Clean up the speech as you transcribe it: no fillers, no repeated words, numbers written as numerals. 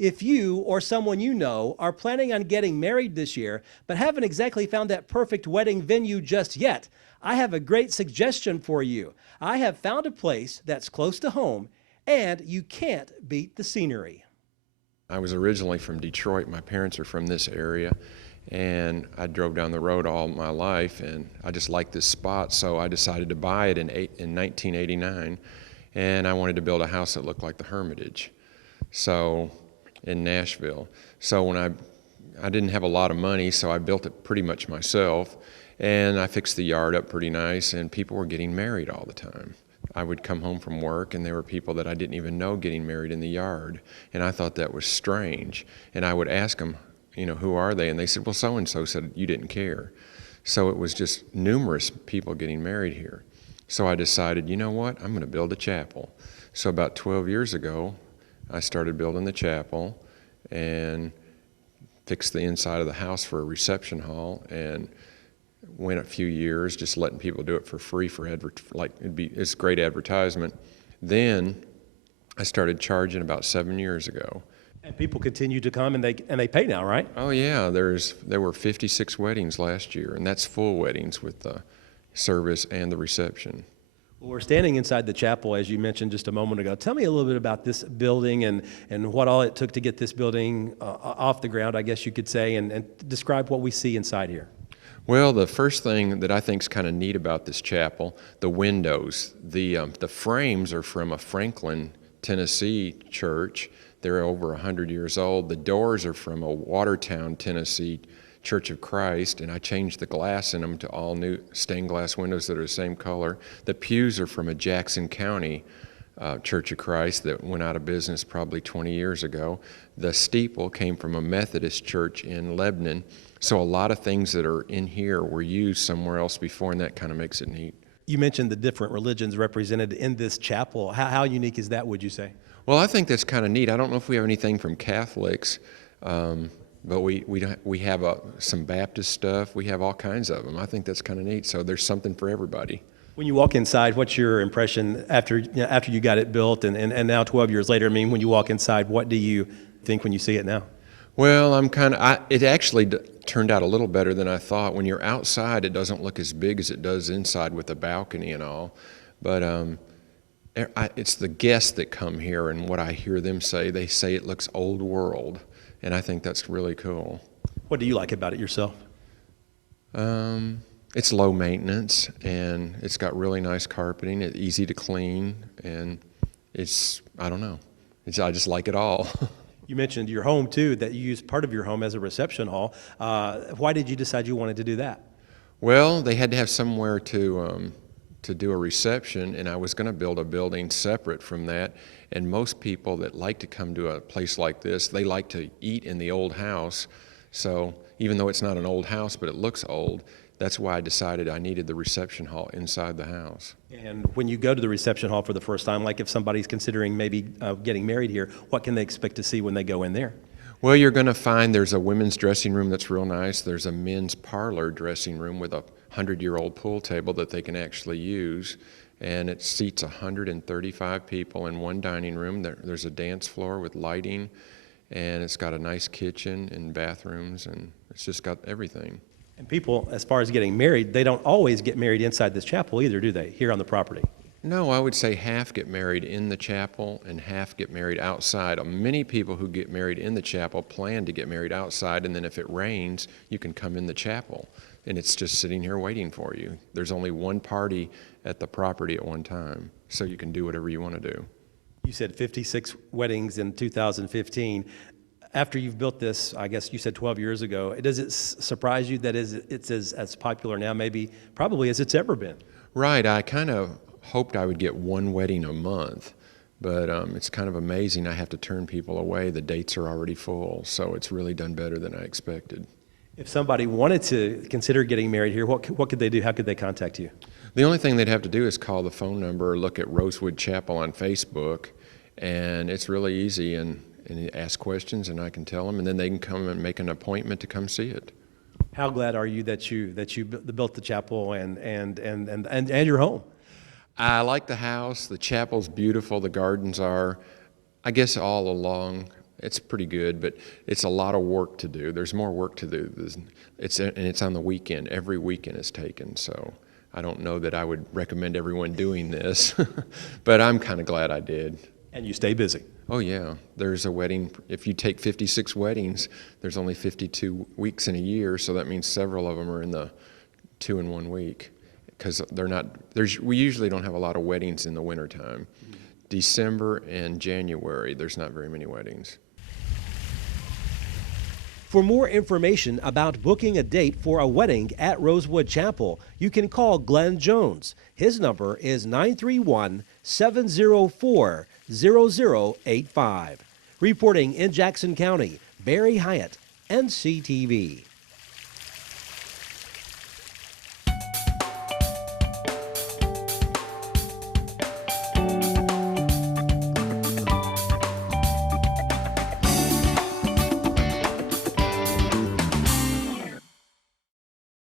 If you or someone you know are planning on getting married this year, but haven't exactly found that perfect wedding venue just yet, I have a great suggestion for you. I have found a place that's close to home, and you can't beat the scenery. I was originally from Detroit. My parents are from this area, and I drove down the road all my life, and I just liked this spot, so I decided to buy it in 1989, and I wanted to build a house that looked like the Hermitage, so in Nashville. So when I didn't have a lot of money, so I built it pretty much myself, and I fixed the yard up pretty nice, and people were getting married all the time. I would come home from work, and there were people that I didn't even know getting married in the yard, and I thought that was strange. And I would ask them, who are they? And they said, well, so-and-so said you didn't care. So it was just numerous people getting married here. So I decided, you know what, I'm going to build a chapel. So about 12 years ago, I started building the chapel and fixed the inside of the house for a reception hall, and went a few years just letting people do it for free it's great advertisement. Then I started charging about 7 years ago. And people continue to come and they pay now, right? Oh yeah, there were 56 weddings last year, and that's full weddings with the service and the reception. Well, we're standing inside the chapel, as you mentioned just a moment ago. Tell me a little bit about this building and what all it took to get this building off the ground, I guess you could say, and describe what we see inside here. Well, the first thing that I think is kind of neat about this chapel, the windows. The frames are from a Franklin, Tennessee church. They're over 100 years old. The doors are from a Watertown, Tennessee Church of Christ, and I changed the glass in them to all new stained glass windows that are the same color. The pews are from a Jackson County Church of Christ that went out of business probably 20 years ago. The steeple came from a Methodist church in Lebanon. So a lot of things that are in here were used somewhere else before, and that kind of makes it neat. You mentioned the different religions represented in this chapel. How unique is that, would you say? Well, I think that's kind of neat. I don't know if we have anything from Catholics, but we have some Baptist stuff. We have all kinds of them. I think that's kind of neat. So there's something for everybody. When you walk inside, what's your impression after you got it built and now 12 years later? I mean, when you walk inside, what do you think when you see it now? Well, it actually turned out a little better than I thought. When you're outside, it doesn't look as big as it does inside with the balcony and all. But it's the guests that come here, and what I hear them say, they say it looks old world, and I think that's really cool. What do you like about it yourself? It's low maintenance, and it's got really nice carpeting. It's easy to clean, and I don't know. I just like it all. You mentioned your home, too, that you use part of your home as a reception hall. Why did you decide you wanted to do that? Well, they had to have somewhere to do a reception, and I was going to build a building separate from that. And most people that like to come to a place like this, they like to eat in the old house. So even though it's not an old house, but it looks old, that's why I decided I needed the reception hall inside the house. And when you go to the reception hall for the first time, like if somebody's considering maybe getting married here, what can they expect to see when they go in there? Well, you're going to find there's a women's dressing room that's real nice. There's a men's parlor dressing room with a 100-year-old pool table that they can actually use. And it seats 135 people in one dining room. There's a dance floor with lighting, and it's got a nice kitchen and bathrooms, and it's just got everything. And people, as far as getting married, they don't always get married inside this chapel either, do they, here on the property? No, I would say half get married in the chapel and half get married outside. Many people who get married in the chapel plan to get married outside, and then if it rains, you can come in the chapel, and it's just sitting here waiting for you. There's only one party at the property at one time, so you can do whatever you want to do. You said 56 weddings in 2015. After you've built this, I guess you said 12 years ago, does it surprise you that it's as popular now, probably as it's ever been? Right. I kind of hoped I would get one wedding a month, but it's kind of amazing. I have to turn people away. The dates are already full, so it's really done better than I expected. If somebody wanted to consider getting married here, what could they do? How could they contact you? The only thing they'd have to do is call the phone number or look at Rosewood Chapel on Facebook, and it's really easy, and ask questions, and I can tell them, and then they can come and make an appointment to come see it. How glad are you that you built the chapel and your home? I like the house. The chapel's beautiful. The gardens are. I guess all along It's pretty good, but it's a lot of work to do. There's more work to do. And it's on the weekend. Every weekend is taken, so I don't know that I would recommend everyone doing this, but I'm kind of glad I did. And you stay busy. Oh yeah, there's a wedding. If you take 56 weddings, there's only 52 weeks in a year, so that means several of them are in the 2 in 1 week, because we usually don't have a lot of weddings in the wintertime. December and January, there's not very many weddings. For more information about booking a date for a wedding at Rosewood Chapel, you can call Glenn Jones. His number is 931-704-0085. Reporting in Jackson County, Barry Hyatt, NCTV.